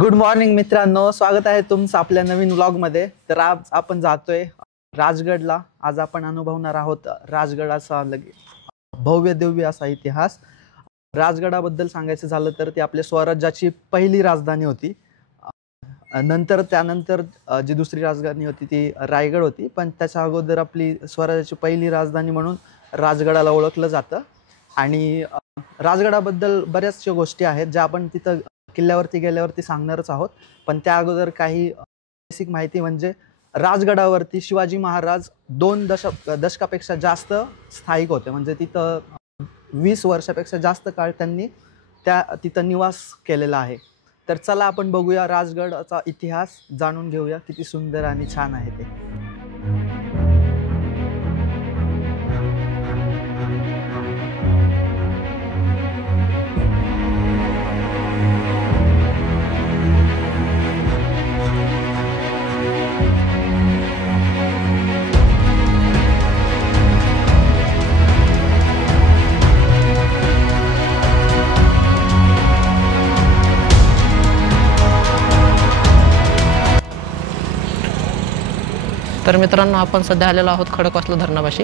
Good morning मित्रांनो, स्वागत आहे तुमचं आपल्या नवीन व्लॉगमध्ये। तर आज आपण जातोय राजगडला। आज आपण अनुभवणार आहोत राजगडाचा भव्य दिव्य असा इतिहास। राजगडाबद्दल सांगायचं झालं तर ती आपल्या स्वराज्याची पहिली राजधानी होती। त्यानंतर जी दुसरी राजधानी होती ती रायगड होती, पण त्याच्या अगोदर आपली स्वराज्याची पहिली राजधानी म्हणून राजगडाला ओळखलं जातं। आणि राजगडाबद्दल बऱ्याचशा गोष्टी आहेत ज्या आपण तिथं किल्ल्यावरती गेल्यावरती सांगणारच आहोत। पण त्या अगोदर काही बेसिक माहिती म्हणजे राजगडावरती शिवाजी महाराज 2 दशकापेक्षा जास्त स्थायिक होते। म्हणजे तिथं 20 वर्षापेक्षा जास्त काळ त्यांनी तिथं निवास केलेला आहे। तर चला आपण बघूया राजगडाचा इतिहास, जाणून घेऊया किती सुंदर आणि छान आहे ते। तर मित्रांनो, आपण सध्या आलेलो आहोत खडकवासला धरणापाशी।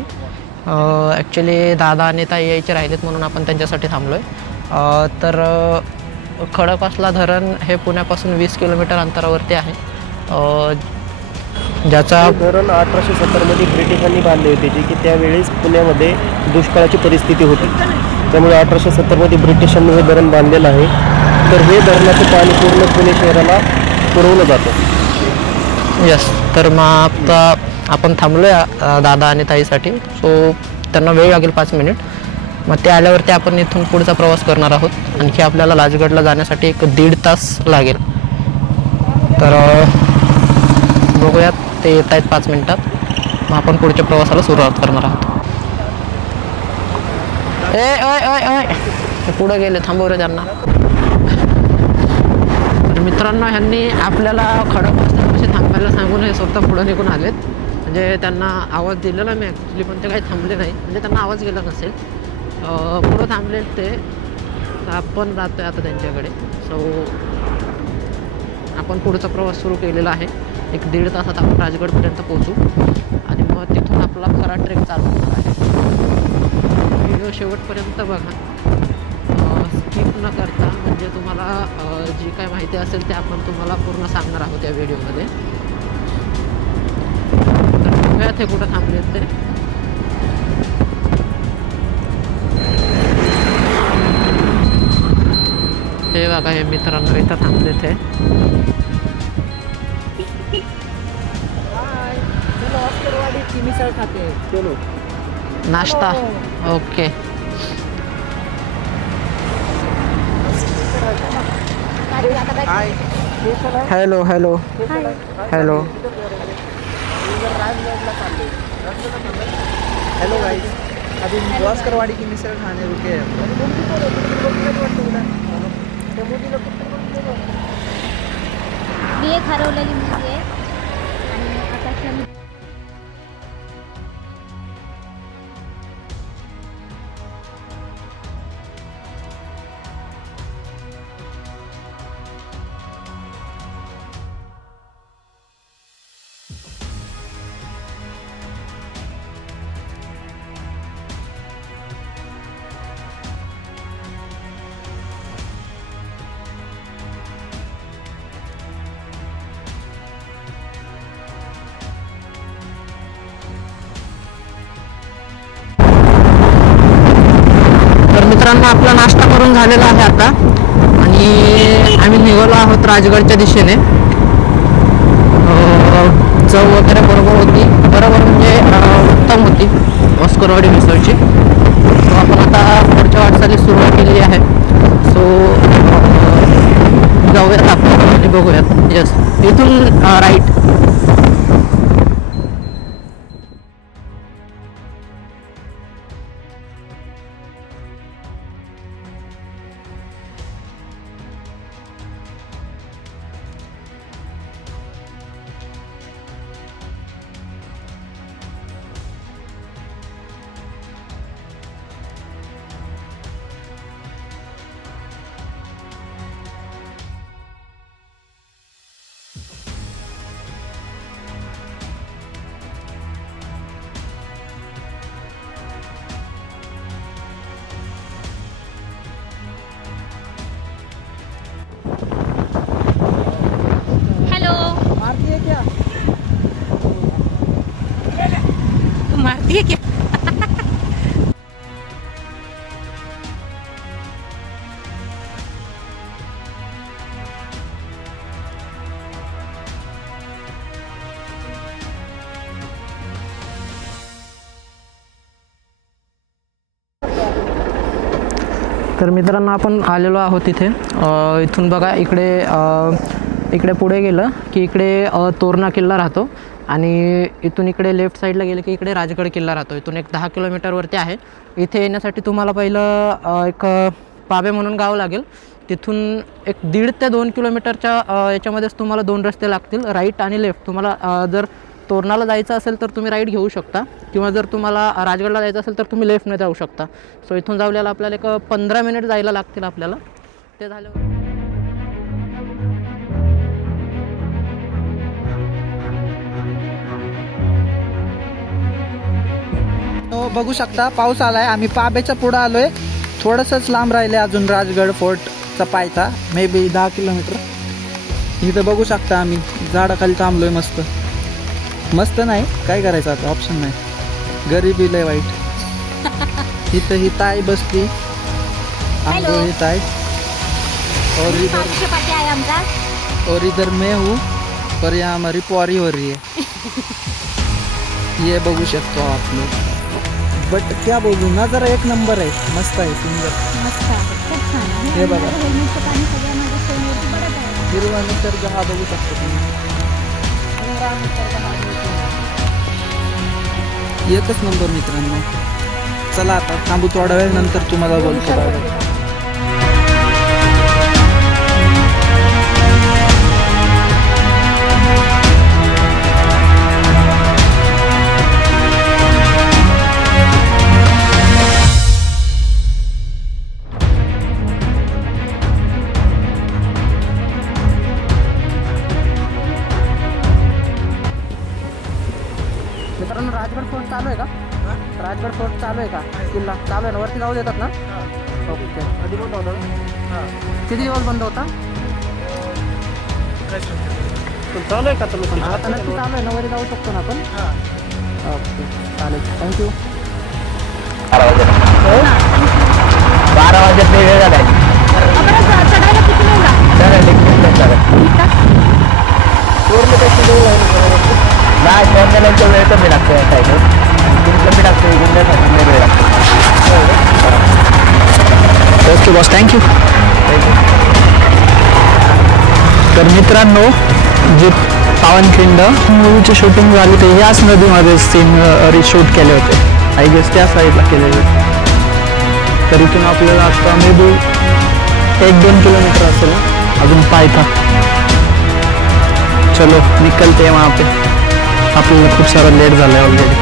ॲक्च्युली दादा आणि ताई यायचे राहिलेत म्हणून आपण त्यांच्यासाठी थांबलो आहे। तर खडकवासला धरण हे पुण्यापासून 20 किलोमीटर अंतरावरती आहे। ज्याचा धरण 1870मध्ये ब्रिटिशांनी बांधले होते, जे की त्यावेळेस पुण्यामध्ये दुष्काळाची परिस्थिती होती। त्यामुळे 1870मध्ये ब्रिटिशांनी हे धरण बांधलेलं आहे। तर हे धरणाचं पाणी पूर्ण पुणे शहराला पुरवलं जातं। यस, तर मग आता आपण थांबलो आहे दादा आणि ताईसाठी। सो त्यांना वेळ लागेल 5 मिनिट। मग ते आल्यावरती आपण इथून पुढचा प्रवास करणार आहोत। आणखी आपल्याला राजगडला जाण्यासाठी 1-1.5 तास लागेल। तर बघूयात, ते येत आहेत 5 मिनिटात। मग आपण पुढच्या प्रवासाला सुरुवात करणार आहोत। पुढे गेले, थांबव रे त्यांना। तर मित्रांनो, ह्यांनी आपल्याला खडकवासल्यापाशी थांबायला सांगून हे स्वतः पुढे निघून आलेत। म्हणजे त्यांना आवाज दिलेला मी ॲक्च्युली, पण ते काही थांबले नाही। म्हणजे त्यांना आवाज गेला नसेल, पुढं थांबले ते। आपण जातो आहे आता त्यांच्याकडे। सो आपण पुढचा प्रवास सुरू केलेला आहे। 1-1.5 तासात आपण राजगडपर्यंत पोहोचू आणि मग तिथून आपला खरा ट्रेक चालू होणार आहे। व्हिडिओ शेवटपर्यंत बघा, स्किप न करता। म्हणजे तुम्हाला जी काय माहिती असेल ते आपण तुम्हाला पूर्ण सांगणार आहोत या व्हिडिओमध्ये। तर बघूया ते कुठं थांबलेत ते। हे बघा, हे मित्रांनो इथं थांबले ते। मिसळ खाते, चलो नाश्ता, okay. Hello hello hello hello guys, अभी वास्करवाड़ी की मिसळ खाने रुके हैं। मी एक हरवलेली मुलगी आहे आणि आता मित्रांनो, आपला नाश्ता करून झालेला आहे आता आणि आम्ही निघालो आहोत राजगडच्या दिशेने। चव वगैरे बरोबर होती, बरोबर म्हणजे उत्तम होती वास्करवाडी मिसळची। सो आपण आता पुढच्या वाटचालीस सुरुवात केली आहे। सो जाऊयात आपण, बघूयात। यस, इथून राईट। तर मित्रांनो आपण आलेलो आहोत इथे. इथून बघा इकडे पुढे गेलं की इकडे तोरणा किल्ला राहतो आणि इथून इकडे लेफ्ट साईडला गेलं की इकडे राजगड किल्ला राहतो. इथून एक 10 किलोमीटरवरती आहे. इथे येण्यासाठी तुम्हाला पहिलं एक पाबे म्हणून गाव लागेल. तिथून एक 1.5 ते 2 किलोमीटरच्या याच्यामध्येच तुम्हाला 2 रस्ते लागतील, राईट आणि लेफ्ट. तुम्हाला जर तोरणाला जायचं असेल तर तुम्ही राईट घेऊ शकता किंवा जर तुम्हाला राजगडला जायचं असेल तर तुम्ही लेफ्टने जाऊ शकता. सो इथून जाऊल्याला आपल्याला एक 15 मिनिट जायला लागतील आपल्याला. ते झाल्यावर बघू शकता पाऊस आलाय. आम्ही पाब्याच्या पुढे आलोय. थोडंसंच लांब राहिले अजून राजगड फोर्टचा पायथा, मे बी 10 किलोमीटर. इथं बघू शकता आम्ही झाडाखाली थांबलोय. मस्त नाही, काय करायचं आता, ऑप्शन नाही. गरिबी लय वाईट. इथं ही ताई बसली, आमचं ही ताई. और इधर मैं हूँ और यहाँ हमारी पौरी हो रही है. ये बघू शकतो आप लोग. बट क्या बोलू, नजारा एक नंबर आहे. मस्त आहे, सुंदर. हे बघा हिरवा निसर्ग हा बघू शकतो तुम्ही. एकच नंबर मित्रांनो. चला आता थांबू थोडा वेळ, नंतर तुम्हाला बोलतो. मित्रांनो राजगड फोर्ट चालू आहे का? राजगड फोर्ट चालू आहे का? किल्ला चालू आहे ना? वरती जाऊ देतात ना? ओके. कधी बंद होता? किती दिवस बंद होता? चालू आहे का तुम्ही? आता नक्की चालू आहे ना? वरी जाऊ शकतो ना आपण? ओके चालेल, थँक्यू. 12 वाजता वेळ झाला आहे. नाही कोणत्या वेळ कमी लागतो या साईडवर, कमी लागतो गुंड्यासाठी वेळ लागतो. Okay boss, thank you. तर मित्रांनो, जे पावनखिंड मूवीची शूटिंग झाली ते याच नदीमध्ये सीन शूट केले होते. आय गेस त्या साईडला केलेले. तर इथून आपल्याला आता मे बी 1-2 किलोमीटर असेल अजून पायथा. चलो निकलते हैं वहाँ पे. आपल्याला खूप सारा लेट झाला आहे ऑलरेडी.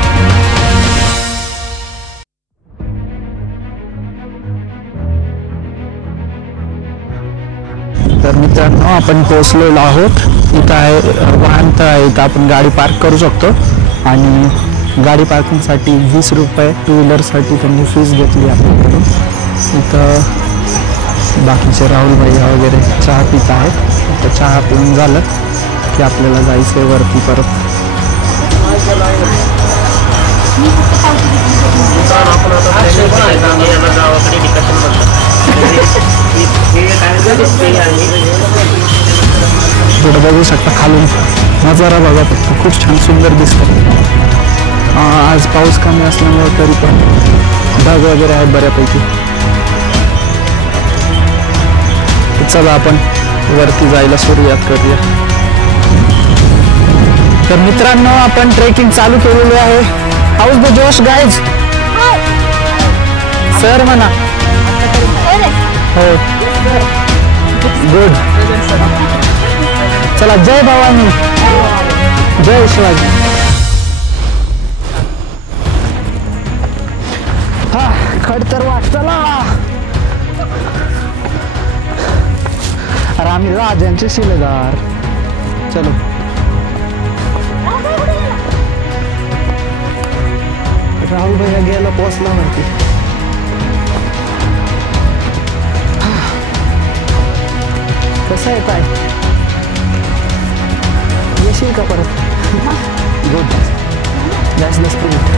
तर मित्रांनो आपण पोहोचलेलो आहोत. इथं आहे वाहनतळ आहे, इथं आपण गाडी पार्क करू शकतो आणि गाडी पार्किंगसाठी 20 रुपये, 2 व्हीलरसाठी त्यांनी फीस घेतली आपल्याकडून. इथं बाकीचे राहुल भैया वगैरे चहा पित आहेत. तर चहा पिऊन झालं की आपल्याला जायचं आहे वरती परत. थोडं बघू शकता खालून नजारा बघा फक्त, खूप छान सुंदर दिसतं. आज पाऊस कमी असल्यामुळे तरी पण ढग वगैरे आहेत बऱ्यापैकी. चला आपण वरती जायला सुरुवात करूया. तर मित्रांनो आपण ट्रेकिंग चालू केलेली आहे. हाऊस द जोश गाईज? सर म्हणा. हो गुड. चला जय भवानी, जय शिवाजी. हा खडतर वाट. चला अरे आम्ही राजांचे शिलेदार. चलो राहुल भैया गेला, पोचला म्हणते. कसं आहे काय, येशील का परत? गुड. That's the spirit.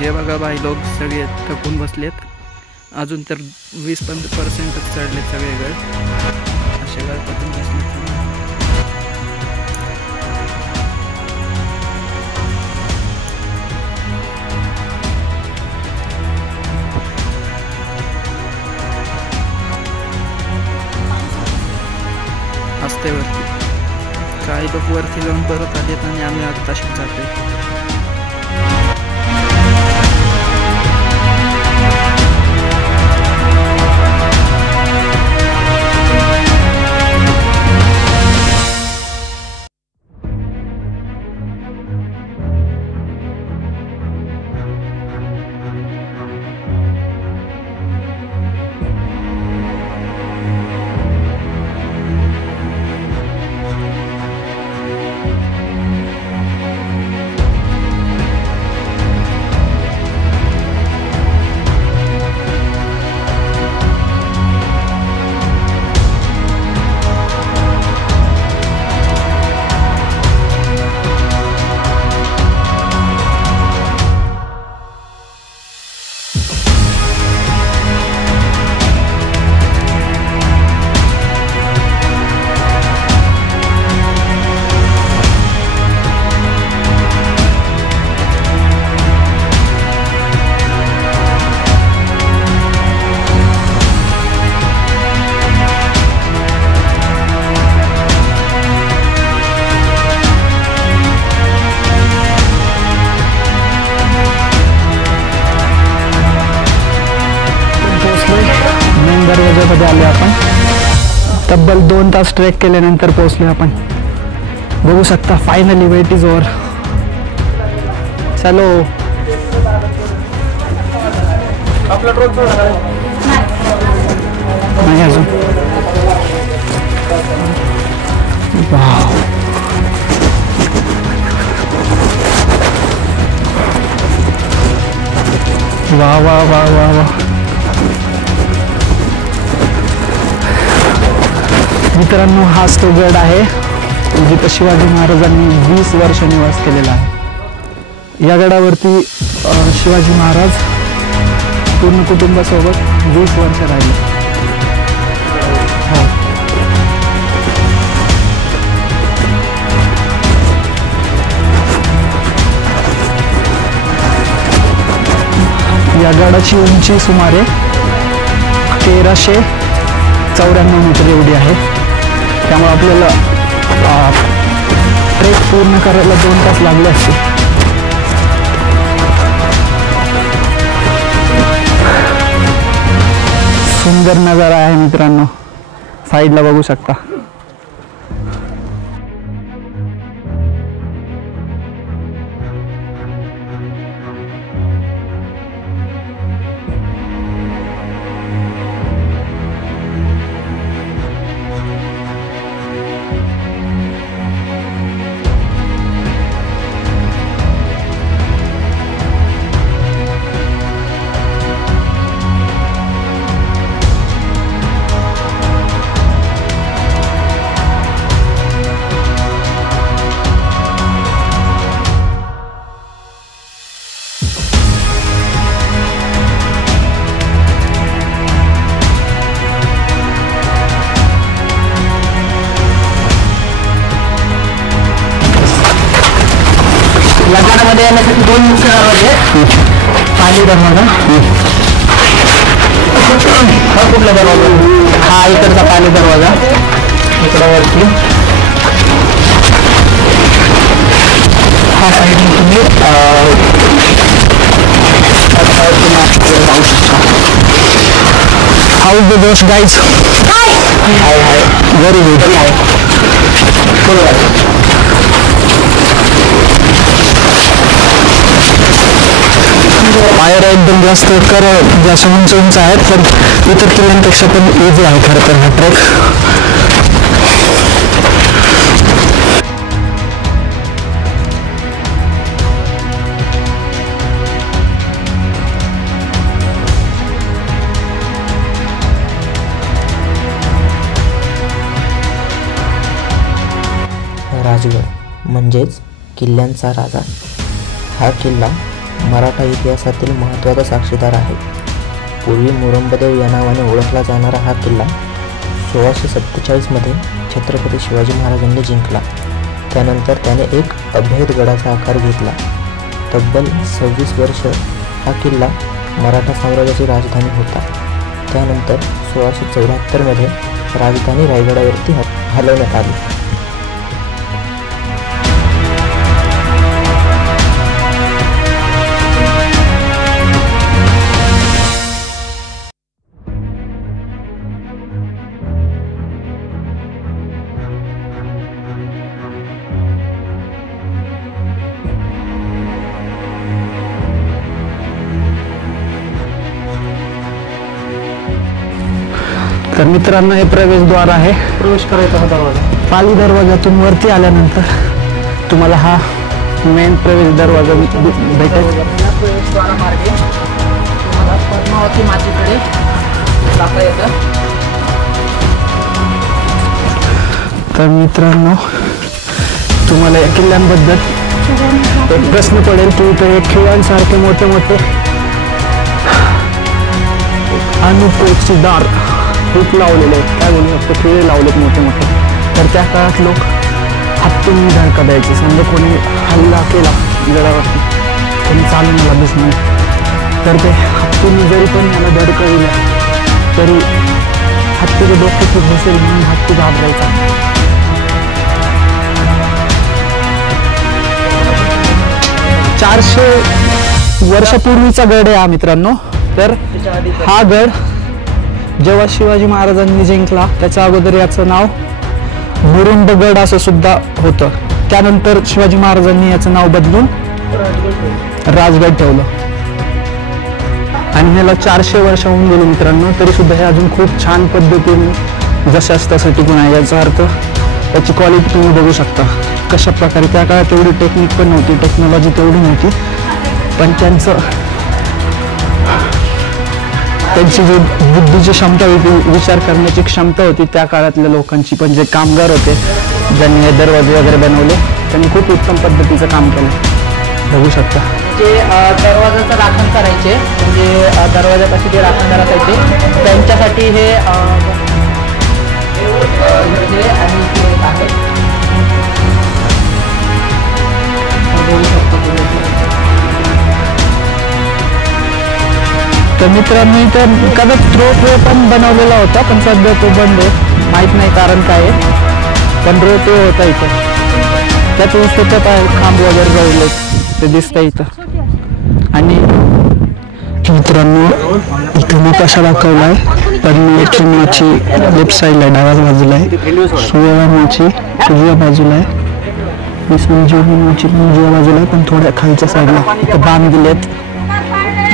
हे बघा भाई लोक सगळे थकून बसलेत. अजून तर 20-15% चढलेत सगळे गड. असे गड थकून बसलेत. लोक वरती जाऊन परत आलेत आणि आम्ही आत्ताशी जातोय. दरवाजामध्ये आले आपण. तब्बल 2 तास ट्रेक केल्यानंतर पोहोचलो आपण. बघू शकता फायनली वेट इज ओव्हर. चलो नाही अजून. वा वा वा वा वा. मित्रांनो, हाच तो गड आहे जिथं शिवाजी महाराजांनी 20 वर्ष निवास केलेला आहे. या गडावरती शिवाजी महाराज पूर्ण कुटुंबासोबत 20 वर्ष राहिले. हो. या गडाची उंची सुमारे 1394 मीटर एवढी आहे. त्यामुळे आपल्याला ट्रेक पूर्ण करायला 2 तास लागले असते. सुंदर नजारा आहे मित्रांनो, साईडला बघू शकता. लग्नामध्ये येण्यासाठी 2 मुख्य दरवाजे आहेत. पाणी दरवाजा, हा कुठला दरवाजा? हा इकडचा पाणी दरवाजा. इकडं वरती हा साईडने तुम्ही जाऊ शकता. हाऊ इज द दोस्त गाईज? हाय हाय, व्हेरी गुड. पायऱ्या एकदम जास्त जास्त उंच आहेत, पण इतर किल्ल्यांपेक्षा पण इझी आहे खरं तर हा ट्रेक. राजगड म्हणजेच किल्ल्यांचा राजा. हा किल्ला मराठा इतिहासातील महत्त्वाचा साक्षीदार आहे. पूर्वी मुरुंबदेव या नावाने ओळखला जाणारा हा किल्ला 1647 मध्ये छत्रपती शिवाजी महाराजांनी जिंकला. त्यानंतर त्याने एक अभेद गडाचा आकार घेतला. तब्बल 26 वर्ष हा किल्ला मराठा साम्राज्याची राजधानी होता. त्यानंतर 1674 मध्ये राजधानी रायगडावरती हलवण्यात आली. तर मित्रांनो हे प्रवेशद्वार आहे. प्रवेश करायचा हा दरवाजा. पाली दरवाजातून वरती आल्यानंतर तुम्हाला हा मेन प्रवेश दरवाजा भेटेल. या प्रवेशद्वारामार्गे तुम्हाला पद्मावती मातेकडे जाता येतं. तर मित्रांनो तुम्हाला या किल्ल्यांबद्दल एक प्रश्न पडेल की इथे एक खिळ्यांसारखे मोठे मोठे अनुपोचीदार रूप लावलेले आहेत, काय बोलू शकतो, खिळे लावलेत मोठे मोठे. तर त्या काळात लोक हत्तींनी धडका द्यायचे. समजा कोणी हल्ला केला गडावरती, कोणी चालून आला दुश्मन, तर ते हत्तींनी जरी पण याला धडका दिला तरी हत्तीचे डोक्याची घुसेल म्हणून हत्ती घाबरायचा. 400 वर्षापूर्वीचा गड आहे हा मित्रांनो. तर हा गड जेव्हा शिवाजी महाराजांनी जिंकला त्याच्या अगोदर याचं नाव मुरुंबगड असं सुद्धा होतं. त्यानंतर शिवाजी महाराजांनी याचं नाव बदलून राजगड ठेवलं आणि ह्याला 400 वर्ष होऊन गेले मित्रांनो. तरी सुद्धा हे अजून खूप छान पद्धतीने जशाच तसं टिकून आहे. याचा अर्थ त्याची क्वालिटी तुम्ही बघू शकता कशा प्रकारे. त्या काळात तेवढी टेक्निक पण नव्हती, टेक्नॉलॉजी तेवढी नव्हती, पण त्यांची जी बुद्धीची क्षमता होती, विचार करण्याची क्षमता होती त्या काळातल्या लोकांची. पण जे कामगार होते ज्यांनी हे दरवाजे वगैरे बनवले त्यांनी खूप उत्तम पद्धतीचं काम केलं, बघू शकता. जे दरवाजाचं राखण करायचे, म्हणजे दरवाजापाशी जे राखणदार असायचे त्यांच्यासाठी हे आणि ते आहे. तर मित्रांनो इथं कदाचित रोपवे पण बनवलेला होता, पण सध्या तो बंद आहे, माहीत नाही कारण काय आहे. पण रोपवे होता इथं, त्यात त्याच्यात खांब वगैरे जळले ते दिसतं इथं. आणि मित्रांनो इथं नकाशा दाखवला आहे. पद्मावती माची लेफ्ट साईडला आहे, डाव्या बाजूला आहे. सुवर्ण माची उजव्या बाजूला आहे. संजीवनी माची पण उजव्या बाजूला आहे, पण थोड्या खालच्या साईडला इथं बांध दिलेत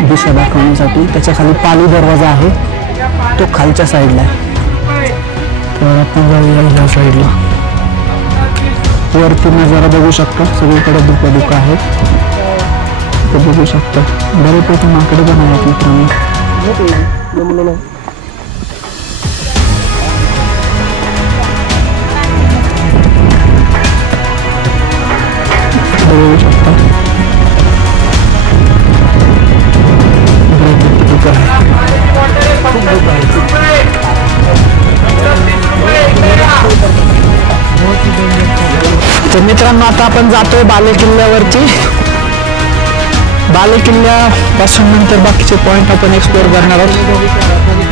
दिशा दाखवण्यासाठी. त्याच्या खाली पाली दरवाजा आहे, तो खालच्या साईडला आहे. तर आपण जाऊया ह्या साईडला. वरती नजारा बघू शकता, सगळीकडे धुकं आहे, ते बघू शकता. बरेपैकी माकडे पण आहेत मित्रांनो. बघू शकता तर मित्रांनो आता आपण जातोय बाले किल्ल्यावरती. बाले किल्ल्यापासून नंतर बाकीचे पॉइंट आपण एक्सप्लोर करणार आहोत.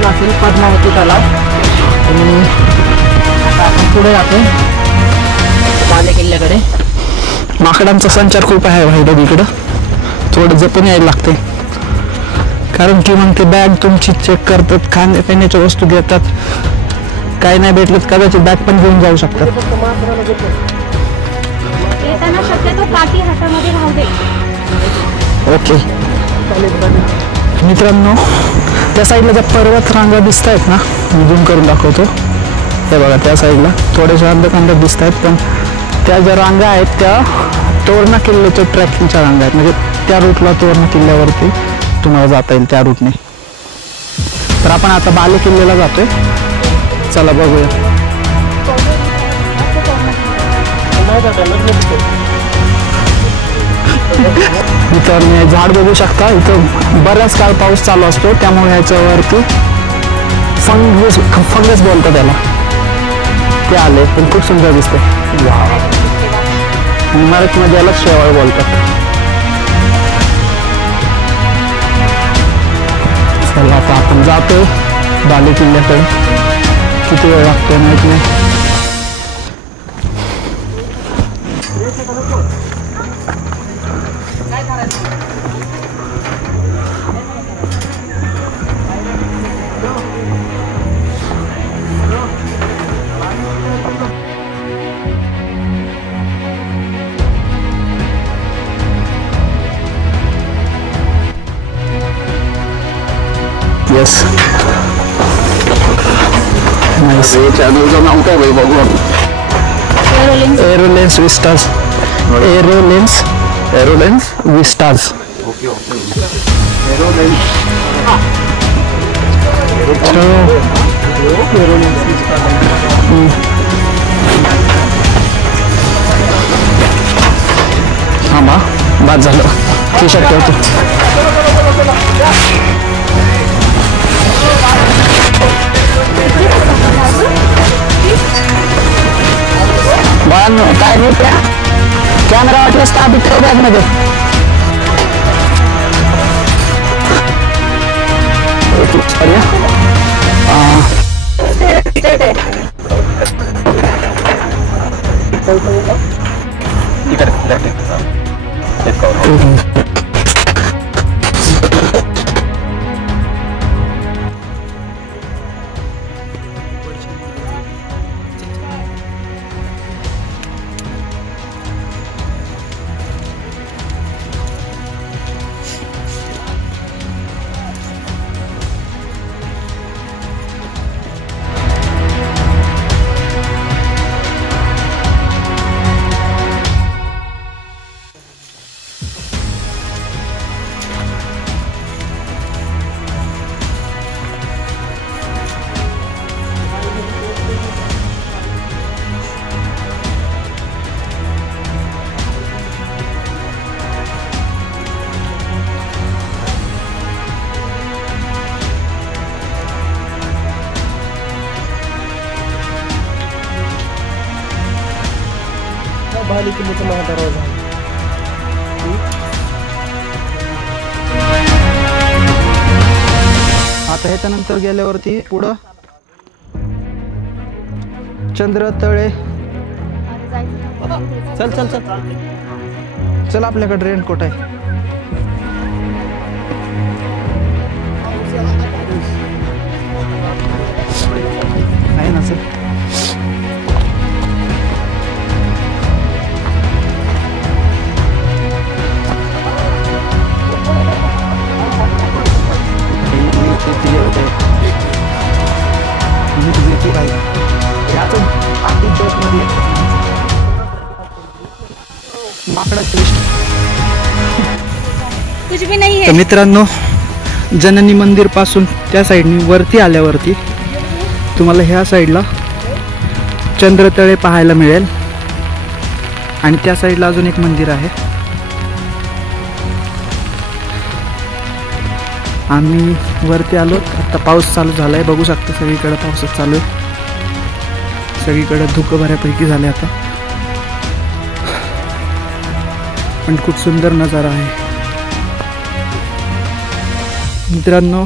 असेल पद्मावती तलाव आणि आपण पुढे जातो बाले किल्ल्याकडे. माकडांचा संचार खूप आहे भाई बघ, इकडं थोडं जपून यायला लागते, कारण की मग ते बॅग तुमची चेक करतात, खाण्यापिण्याच्या वस्तू घेतात, काही नाही भेटलं कदाचित बॅग पण घेऊन जाऊ शकतात. येताना शक्यतो काठी हातामध्ये राहू दे. ओके मित्रांनो, त्या साईडला ज्या पर्वत रांगा दिसत आहेत ना, मी झूम करून दाखवतो. हे बघा त्या साईडला थोड्याशा अंधकांत दिसत आहेत, पण त्या ज्या रांगा आहेत त्या तोरणा किल्ल्याच्या ट्रॅकिंगच्या रांगा आहेत. म्हणजे त्या रूटला तोरणा किल्ल्यावरती तुम्हाला जाता येईल त्या रूटने. तर आपण आता बाले किल्ल्याला जातोय, चला बघूया. मित्रांनो हे झाड बघू शकता, इथं बराच काळ पाऊस चालू असतो, त्यामुळे ह्याच्यावरती फंगस बोलतात त्याला, ते आले पण खूप सुंदर दिसते. मराठीमध्ये याला शेवाळ बोलतात. चला आता आपण जातोय बाले किल्ल्याकडे. किती वेळ लागतोय माहित नाही. येस चॅनलचं नाव काय बाई बघू एरोलेन्स विस्टास एरोलेन्स विस्टास हां बा बाद झालं टी शर्ट ठेवतो बाळांनो काय नाही त्या कॅमेरा वाटलं स्थापित ठेव बॅगमध्ये किल्ल्याचा महादरवाजा आता ह्याच्यानंतर गेल्यावरती पुढं चंद्रतळे चल चल चल चल आपल्याकडे रेनकोट आहे ना सर कुछ भी नहीं है। तर मित्रांनो जननी मंदिर पासून त्या साईडनी वरती आल्यावरती तुम्हाला ह्या साईडला चंद्रतळे पाहायला मिळेल आणि त्या साईडला अजून एक मंदिर आहे. आम्ही वरती आलो आता पाऊस चालू झालाय बघू शकता सगळीकडे पाऊसच चालू आहे सगळीकडे धुकं बऱ्यापैकी झाले आता पण खूप सुंदर नजारा आहे मित्रांनो.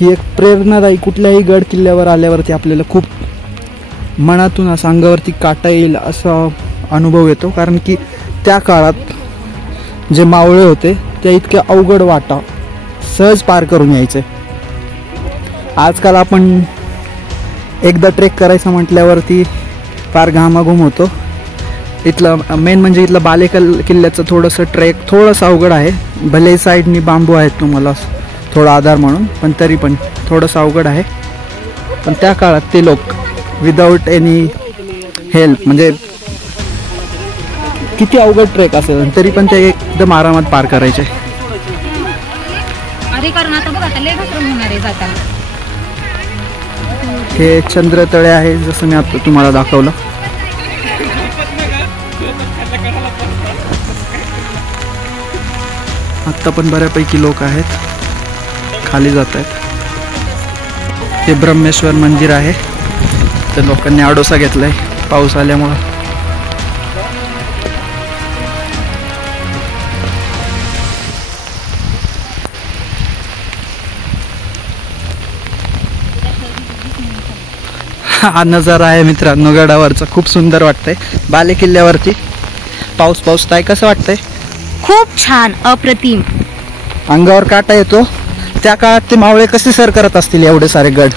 ही एक प्रेरणादायी कुठल्याही गड किल्ल्यावर आल्यावरती आपल्याला खूप मनातून असं अंगावरती काटा येईल असा अनुभव येतो कारण की त्या काळात जे मावळे होते त्या इतक्या अवघड वाटा सहज पार करून यायचे. आजकाल आपण एकदा ट्रेक करायचं म्हटल्यावरती फार घामाघूम होतो. इथलं मेन म्हणजे इथलं किल्ल्याचं थोडंसं ट्रेक थोडंसं अवघड आहे. भले साईडनी बांबू आहेत तुम्हाला थोडा आधार म्हणून पण तरी पण थोडंसं अवघड आहे. पण त्या काळात ते लोक विदाऊट एनी हेल्प म्हणजे किती अवघड ट्रेक असेल तरी पण ते एकदम आरामात पार करायचे. हे चंद्रतळे आहे जसं मी आता तुम्हाला दाखवलं. आत्ता पण बऱ्यापैकी लोक आहेत खाली जात आहेत. हे ब्रह्मेश्वर मंदिर आहे तर लोकांनी आडोसा घेतलाय पाऊस आल्यामुळं. हा नजारा आहे मित्रांनो गडावरचा खूप सुंदर वाटतंय. बालेकिल्ल्यावरती पाऊस काय कसं वाटतंय? खूप छान अप्रतिम. अंगावर काटा येतो. त्या काळात ते मावळे कसे सर करत असतील एवढे सारे गड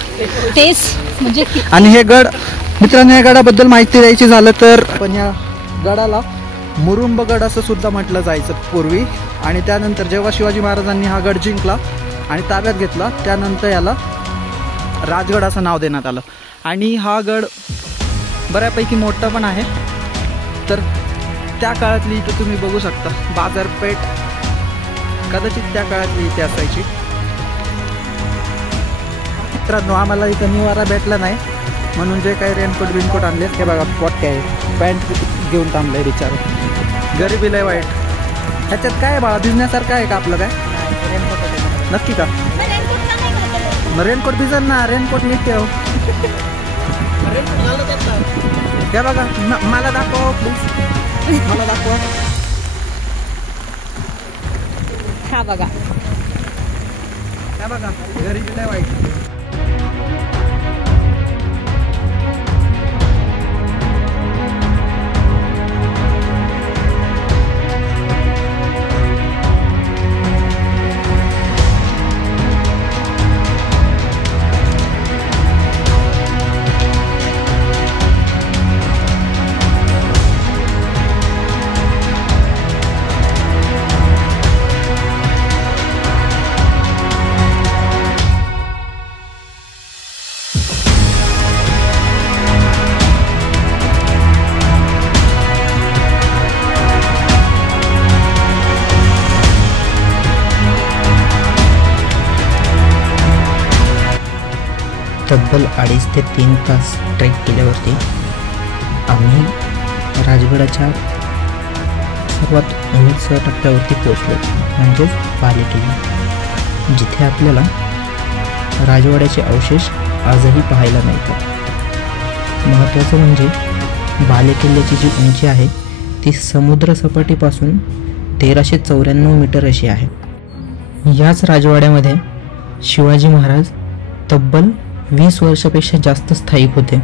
तेच म्हणजे आणि हे गड मित्रांनो या गडाबद्दल माहिती द्यायची झालं तर पण या गडाला मुरुंबगड असं सुद्धा म्हटलं जायचं पूर्वी आणि त्यानंतर जेव्हा शिवाजी महाराजांनी हा गड जिंकला आणि ताब्यात घेतला त्यानंतर याला राजगड असं नाव देण्यात आलं. आणि हा गड बऱ्यापैकी मोठा पण आहे. तर त्या काळातली इथं तुम्ही बघू शकता बाजारपेठ कदाचित त्या काळातली इथे असायची. मित्रांनो आम्हाला इथं निवारा भेटला नाही म्हणून जे काही रेनकोट बिनकोट आणले ते बघा पोटके आहे, पॅन्ट घेऊन थांबलंय बिचार. गरिबी लय वाईट. ह्याच्यात काय बाळा भिजण्यासारखं आहे का आपलं काय? नक्की का? रेनकोट भिजल ना, रेनकोट नीट ठेव. हे बघा मला दाखव प्लीज, मला दाखव. हा बघा, हे बघा गरिबी लय वाईट. तब्बल 2.5 ते 3 तास ट्रेक केल्यावरती आम्ही राजगडाच्या सर्वात उंच टप्प्यावरती पोहोचलो, म्हणजेच बाले किल्ला, जिथे आपल्याला राजवाड्याचे अवशेष आजही पाहायला मिळतात. महत्त्वाचं म्हणजे बाले किल्ल्याची जी उंची आहे ती समुद्रसपाटीपासून 1394 मीटर अशी आहे. याच राजवाड्यामध्ये शिवाजी महाराज तब्बल 20 वर्षापेक्षा जास्त स्थायिक होते.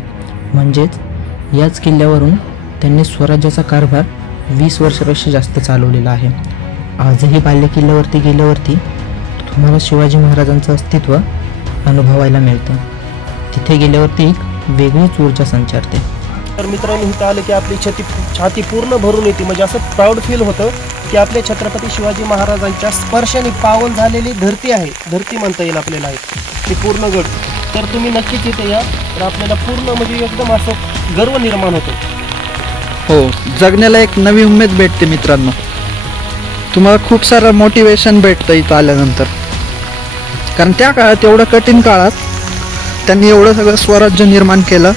म्हणजेच याच किल्ल्यावरून त्यांनी स्वराज्याचा कारभार 20 वर्षापेक्षा जास्त चालवलेला आहे. आजही बाले किल्ल्यावरती गेल्यावरती तुम्हाला शिवाजी महाराजांचं अस्तित्व अनुभवायला मिळतं. तिथे गेल्यावरती एक वेगळीच ऊर्जा संचारते. तर मित्रांनो इथं आलं की आपली छाती पूर्ण भरून येते. म्हणजे असं प्राऊड फील होतं की आपल्या छत्रपती शिवाजी महाराजांच्या स्पर्शाने पावन झालेली धरती आहे, धरती म्हणता येईल आपल्याला ही पूर्ण गड. तर तुम्ही नक्कीच इथे या, तर आपल्याला पूर्ण म्हणजे एकदम असं गर्व निर्माण होतो. हो, जगण्याला एक नवी उमेद भेटते मित्रांनो. तुम्हाला खूप सारं मोटिवेशन भेटतं इथं आल्यानंतर. कारण त्या काळात, एवढं कठीण काळात त्यांनी एवढं सगळं स्वराज्य निर्माण केलं,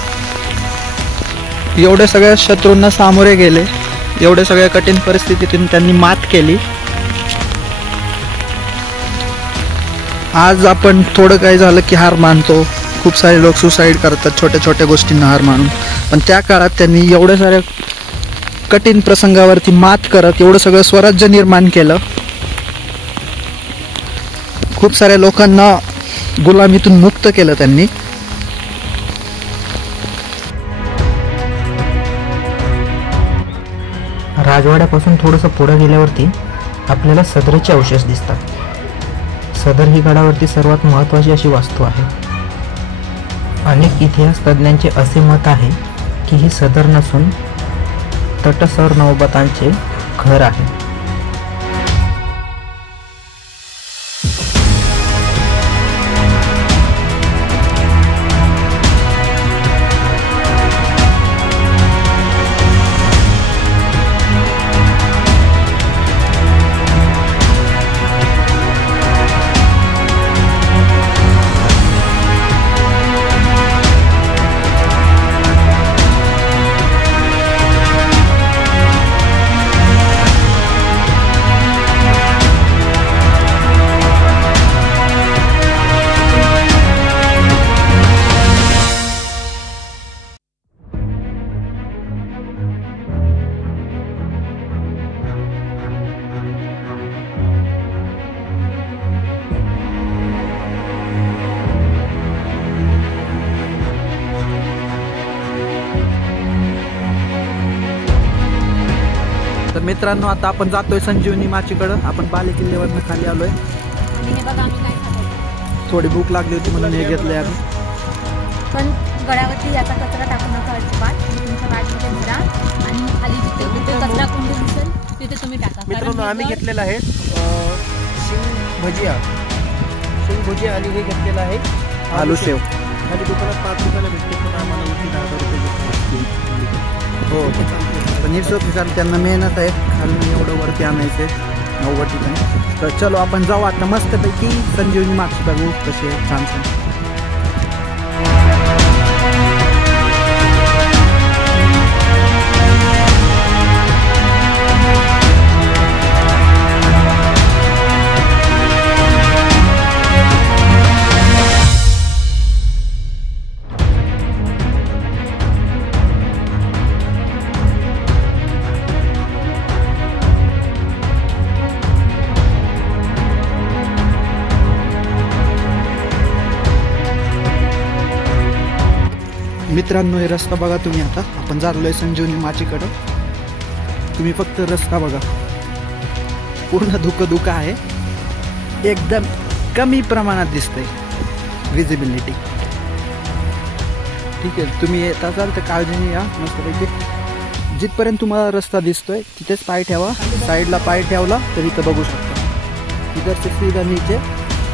एवढ्या सगळ्या शत्रूंना सामोरे गेले, एवढ्या सगळ्या कठीण परिस्थितीतून त्यांनी मात केली. आज आपण थोडं काही झालं की हार मानतो. खूप सारे लोक सुसाईड करतात छोट्या छोट्या गोष्टींना हार मानून. पण त्या काळात त्यांनी एवढ्या साऱ्या कठीण प्रसंगावरती मात करत एवढं सगळं स्वराज्य निर्माण केलं. खूप साऱ्या लोकांना गुलामीतून मुक्त केलं त्यांनी. राजवाड्यापासून थोडंसं पुढे गेल्यावरती आपल्याला सदरचे अवशेष दिसतात. सदर ही गडावरती सर्वात महत्त्वाची अशी वास्तू आहे. अनेक इतिहास तज्ज्ञांचे असे मत आहे की ही सदर नसून तटसर नौबतांचे घर आहे. तर मित्रांनो आता आपण जातोय संजीवनी माचीकडं. आपण बाले किल्ल्यावरनं खाली आलोय. आणि हे बघा आम्ही काय खातो. थोडी भूक लागली होती म्हणून हे घेतलंय आम्ही. पण गडावरती याचा कचरा टाकू नका अजिबात. तुमच्या बॅगमध्ये भरा आणि खाली जिथे कचरा कुंडी दिसेल तिथे तुम्ही टाका. मित्रांनो आम्ही घेतलेलं आहे शिंग भजिया आणि हे घेतलेलं आहे आलू शेव. खाली दुकानात 5 रुपयाला भेटते पण आम्हाला उलटी 10,000 रुपये हो पण इट्स ओके कारण त्यांना मेहनत आहे खालून एवढं वरती आणायचे 90 ठिकाणी. तर चलो आपण जाऊ आता मस्तपैकी संजीवनी मागची बघू कशी आहे छान छान. मित्रांनो हे रस्ता बघा तुम्ही. आता आपण चाललोय संजीवनी माचीकडं. तुम्ही फक्त रस्ता बघा पूर्ण धुकं आहे. एकदम कमी प्रमाणात दिसतंय विजिबिलिटी. ठीक आहे तुम्ही येत असाल तर काळजीने या मस्तपैकी. जिथपर्यंत तुम्हाला रस्ता दिसतोय तिथेच पाय ठेवा. साईडला पाय ठेवला तर इथं बघू शकता इधर से सीधा नीचे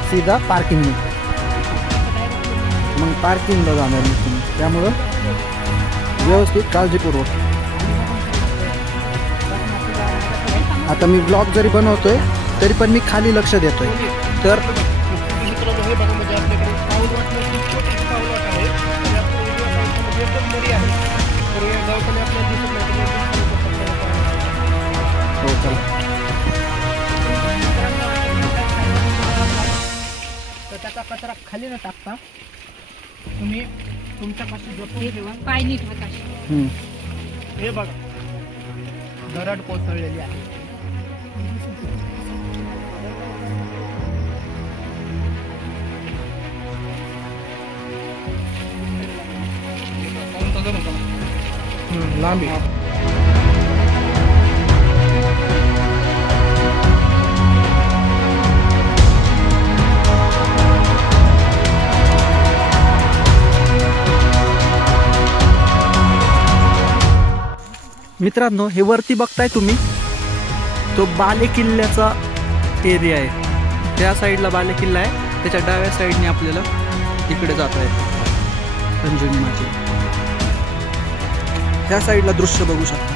सीधा पार्किंग में मग पार्किंगला जाणार मी तुम्ही. त्यामुळं व्यवस्थित काळजीपूर्वक. आता मी ब्लॉग जरी बनवतोय तरी पण मी खाली लक्ष देतोय. तर हे बघा म्हणजे आपल्याकडे पाऊल वाटण्याची छोटी पाऊल वाट आहे आणि आपल्या व्हिडिओ साईडमध्ये एकदम मरी आहे. तर या गावकडे आपल्याला दिसत नाही हो चला तर त्याचा कचरा खाली न टाकता तुम्ही तुमच्यापाशी जपून ठेवा. पाय नीट हाताशी. हे बघा दरड कोसळलेली आहे. लांबी मित्रांनो हे वरती बघताय तुम्ही तो बालेकिल्ल्याचा एरिया आहे. त्या साईडला बालेकिल्ला आहे. त्याच्या डाव्या साईडने आपल्याला इकडे जाता येतं संजीवनी माची. त्या साईडला दृश्य बघू शकता.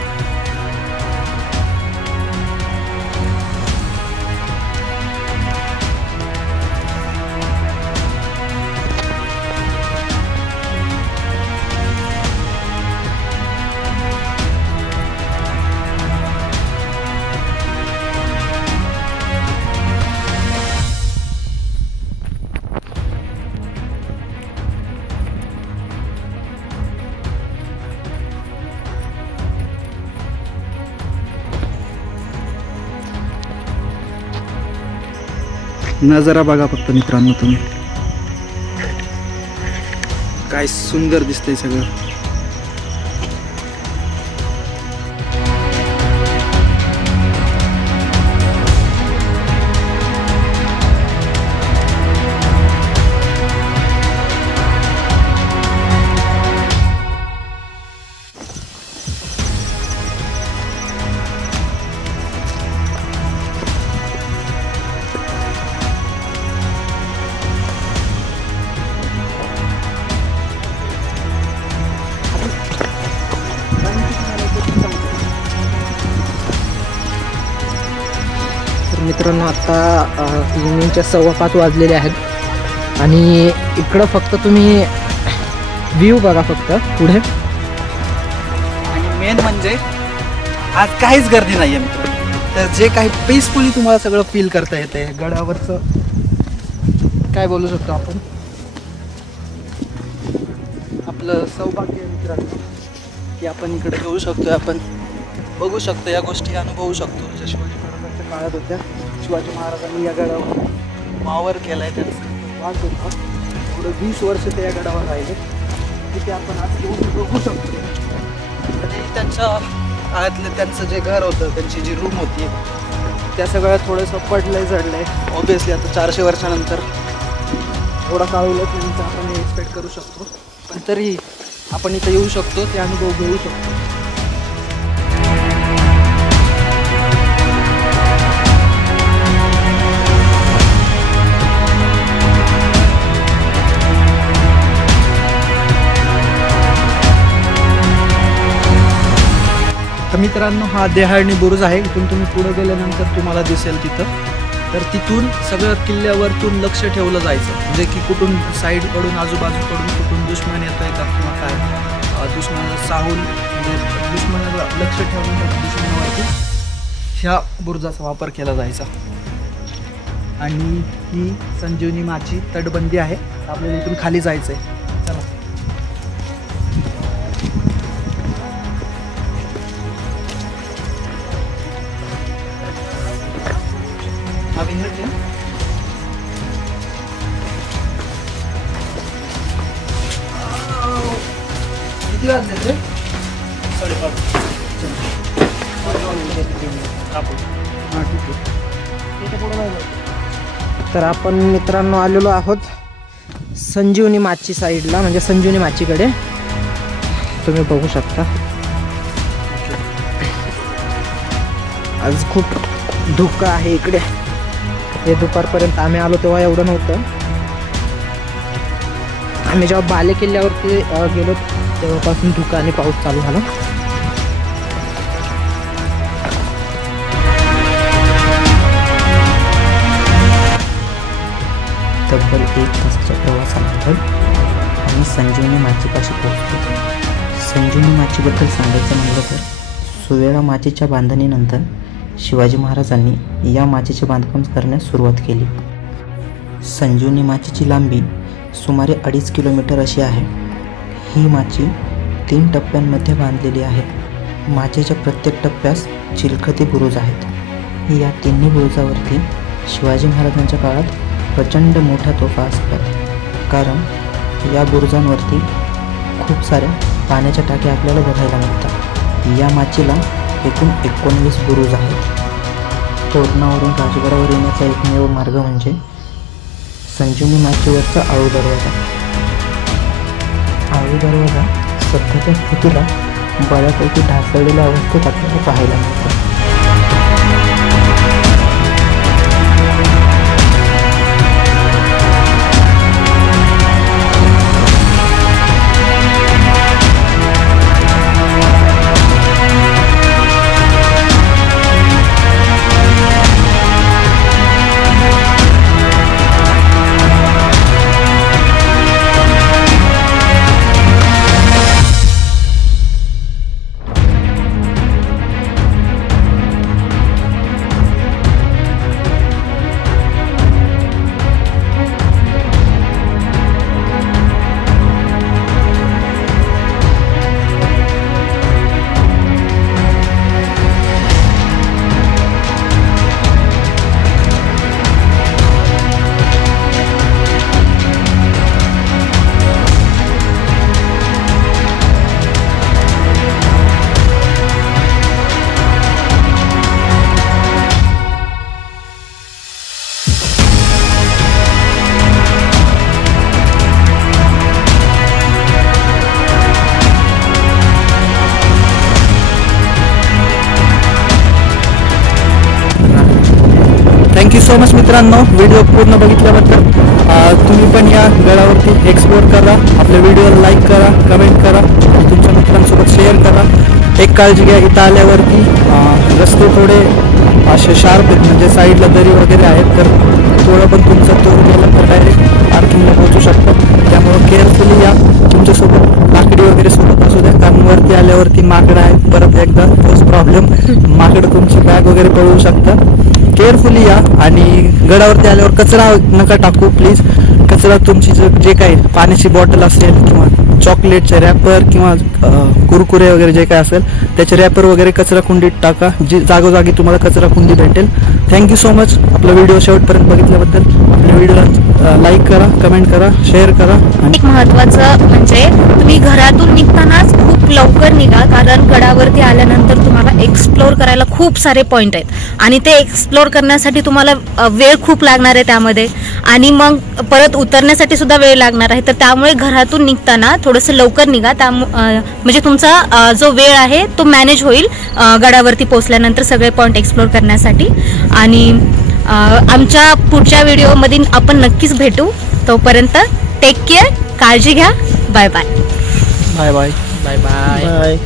नजारा बघा फक्त मित्रांनो तुम्ही. काय सुंदर दिसतंय सगळं. मित्रांनो आता इव्हिनिंगच्या 5:15 वाजलेले आहेत आणि इकडं फक्त तुम्ही व्ह्यू बघा फक्त पुढे. आणि मेन म्हणजे आज काहीच गर्दी नाही आहे मित्रांनो. तर जे काही पीसफुली तुम्हाला सगळं फील करता येते गडावरचं काय बोलू शकतो आपण. आपलं सौभाग्य आहे मित्रांनो की आपण इकडे येऊ शकतो. आपण बघू शकतो या गोष्टी अनुभवू शकतो ज्या शिवाजी महाराजांच्या काळात होत्या. शिवाजी महाराजांनी या गडावर वावर केला आहे. त्यांचा वास होता. पुढे 20 वर्ष ते या गडावर राहिले. तिथे आपण आज येऊन बघू शकतो. आणि त्यांच्या काळातलं त्यांचं जे घर होतं त्यांची जी रूम होती त्या सगळ्या थोडंसं पडलंय झडलंय. ऑब्विसली आता 400 वर्षानंतर थोडा काळ उलट त्यांचा आपण एक्सपेक्ट करू शकतो. पण तरी आपण इथं येऊ शकतो ते अनुभव घेऊ शकतो. तर मित्रांनो हा देहाळणी बुरुज आहे. इथून तुम्ही पुढे गेल्यानंतर तुम्हाला दिसेल तिथं. तर तिथून सगळं किल्ल्यावरतून लक्ष ठेवलं जायचं, म्हणजे की कुठून साईडकडून आजूबाजूकडून कुठून दुश्मन येतोय का किंवा काय दुश्मनाला साहून, म्हणजे दुश्मनाला लक्ष ठेवण्यासाठी दुश्मनावरती ह्या बुरुजाचा वापर केला जायचा. आणि ही संजीवनी माची तटबंदी आहे. आपल्याला इथून खाली जायचं आहे. चला. किती वाजले रे? 5:30. हां ठीक आहे. तर आपण मित्रांनो आलेलो आहोत संजीवनी माची साईडला, म्हणजे संजीवनी माचीकडे. तुम्ही बघू शकता आज खूप धुकं आहे इकडे. हे दुपारपर्यंत आम्ही आलो तेव्हा एवढं नव्हतं. आम्ही जेव्हा बाले किल्ल्यावरती गेलो तेव्हापासून धुकं आणि पाऊस चालू झाला. तब्बल 1 तासाच्या प्रवासानंतर आम्ही संजीवनी माचीपाशी पोहोचलो. संजीवनी माचीबद्दल सांगायचं म्हटलं तर सुवेळा माचीच्या बांधणीनंतर शिवाजी महाराजांनी या माचीचे बांधकाम करण्यास सुरुवात केली. संजीवनी माचीची लांबी सुमारे 2.5 किलोमीटर अशी आहे. ही माची 3 टप्प्यांमध्ये बांधलेली आहे. माचीच्या प्रत्येक टप्प्यास चिलखती बुरुज आहेत. या तिन्ही बुरुजावरती शिवाजी महाराजांच्या काळात प्रचंड मोठ्या तोफा असतात, कारण या बुरुजांवरती खूप साऱ्या पाण्याच्या टाक्या आपल्याला बघायला मिळतात. या माचीला एकूण 19 बुरुज आहेत. तोरणावरून राजगडावर येण्याचा एकमेव मार्ग म्हणजे संजीवनी माचीवरचा आळू दरवाजा. आळू दरवाजा सध्याच्या स्थितीला बऱ्यापैकी ढासळलेल्या अवस्थेत आपल्याला पाहायला मिळतो. थँक्यू सो मच मित्रांनो, व्हिडिओ पूर्ण बघितल्याबद्दल. तुम्ही पण या गडावरती एक्सप्लोर करा. आपल्या व्हिडिओला लाईक करा, कमेंट करा, तुमच्या मित्रांसोबत शेअर करा. एक काळजी घ्या, इथं आल्यावरती रस्ते थोडे असे शार्प आहेत, म्हणजे साईडला दरी वगैरे आहेत, तर थोडं पण तुमचं तोड गेलं तर डायरेक्ट पार्किंगला पोहोचू शकतं. त्यामुळं केअरफुली या. तुमच्यासोबत लाकडी वगैरे सोबत असू द्या, कारण वरती आल्यावरती माकडं आहेत. परत एकदा तोच प्रॉब्लेम, माकडं तुमची बॅग वगैरे पळवू शकतात. केअरफुली या. आणि गडावरती आल्यावर कचरा नका टाकू प्लीज. कचरा तुमची जे काही पाण्याची बॉटल असेल किंवा चॉकलेटचे रॅपर किंवा कुरकुरे वगैरे जे काय असेल त्याचे रॅपर वगैरे कचरा कुंडीत टाका. जागोजागी तुम्हाला कचरा कुंडी भेटेल. थँक्यू सो मच आपला व्हिडिओ शेवटपर्यंत बघितल्याबद्दल. आपल्या व्हिडिओला लाईक करा, कमेंट करा, शेअर करा. एक महत्त्वाचं म्हणजे तुम्ही घरातून निघतानाच खूप लवकर निघा, कारण गडावरती आल्यानंतर तुम्हाला एक्सप्लोर करायला खूप सारे पॉइंट आहेत आणि ते एक्सप्लोर करण्यासाठी तुम्हाला वेळ खूप लागणार आहे त्यामध्ये, आणि मग परत उतरण्यासाठी सुद्धा वेळ लागणार आहे. तर त्यामुळे घरातून निघताना थोडंसं लवकर निघा, म्हणजे तुमचा जो वेळ आहे तो मॅनेज होईल गडावरती पोहोचल्यानंतर सगळे पॉइंट एक्सप्लोर करण्यासाठी. आणि आमच्या पुढच्या व्हिडिओमध्ये आपण नक्कीच भेटू. तोपर्यंत टेक केअर, काळजी घ्या. Bye bye. Bye bye. Bye bye. Bye.